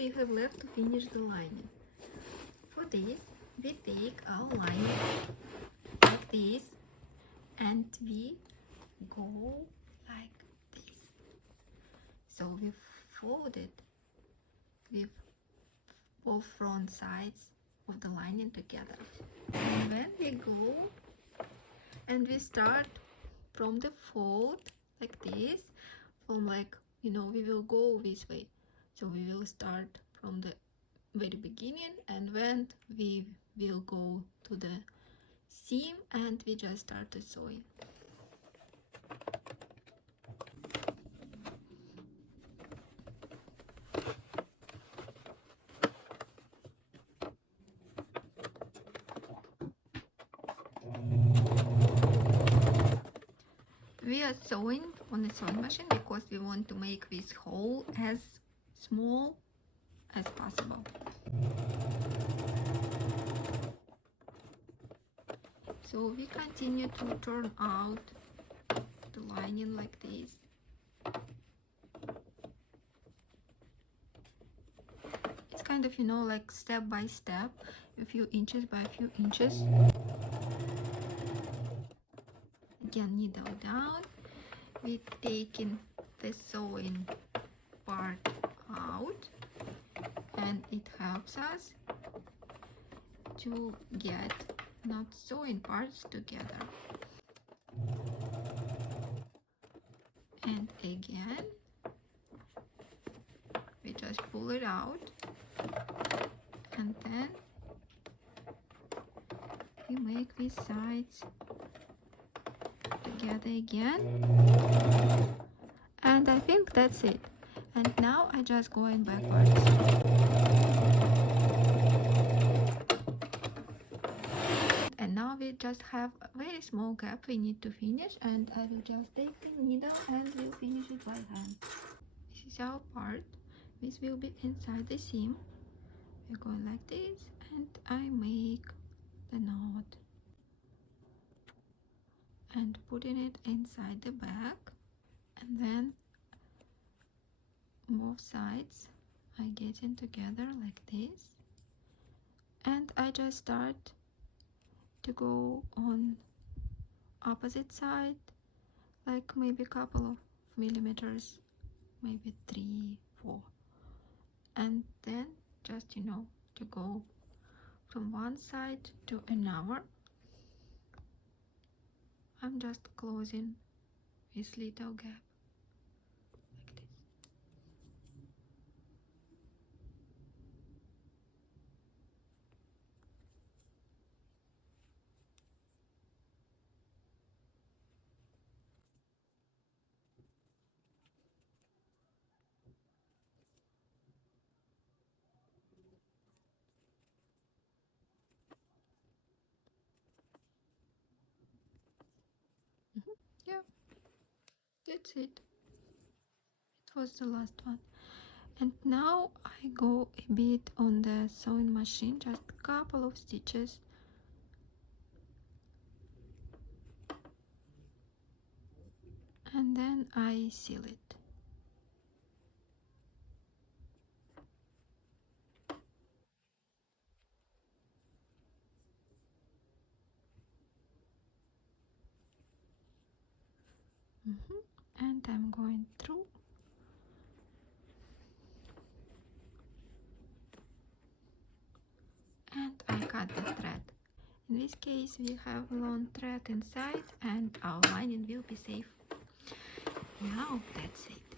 we have left to finish the lining. For this, we take our lining like this and we go like this. So we fold it with both front sides of the lining together. And then we go and we start from the fold like this, from like, we will go this way. So we will start from the very beginning, and then we will go to the seam and we just start the sewing. We are sewing on the sewing machine because we want to make this hole as small as possible. So we continue to turn out the lining like this. It's kind of, like step by step, a few inches by a few inches. Again, needle down. We're taking the sewing part out, and it helps us to get not sewing parts together. And again, we just pull it out, and then we make these sides together again, and I think that's it. And now I just going backwards. And now we just have a very small gap we need to finish, and I will just take the needle and we'll finish it by hand. This is our part. This will be inside the seam. We're going like this, and I make the knot and putting it inside the back, and then both sides I get in together like this, and I just start to go on opposite side, like maybe a couple of millimeters, maybe 3, 4, and then just to go from one side to another. I'm just closing this little gap like this. Yeah, that's it. It was the last one. And now I go a bit on the sewing machine, just a couple of stitches. And then I seal it. And I'm going through. And I cut the thread. In this case, we have long thread inside, and our lining will be safe. Now that's it.